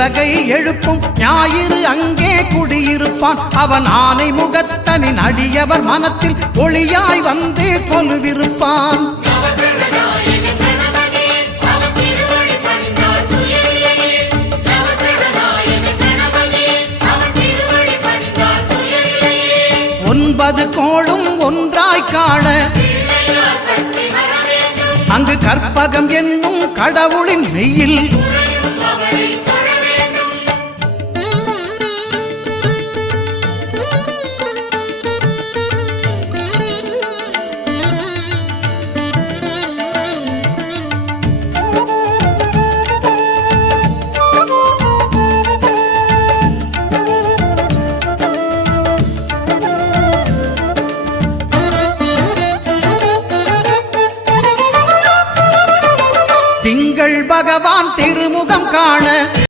உலகை எழுப்பும் ஞாயிறு அங்கே குடியிருப்பான். அவன் ஆனை முகத்தனின் அடியவர் மனத்தில் ஒளியாய் வந்து கொலுவிருப்பான். ஒன்பது கோளும் ஒன்றாய் காண அங்கு கற்பகம் என்னும் கடவுளின் மெய்யில் திங்கள் பகவான் திருமுகம் காண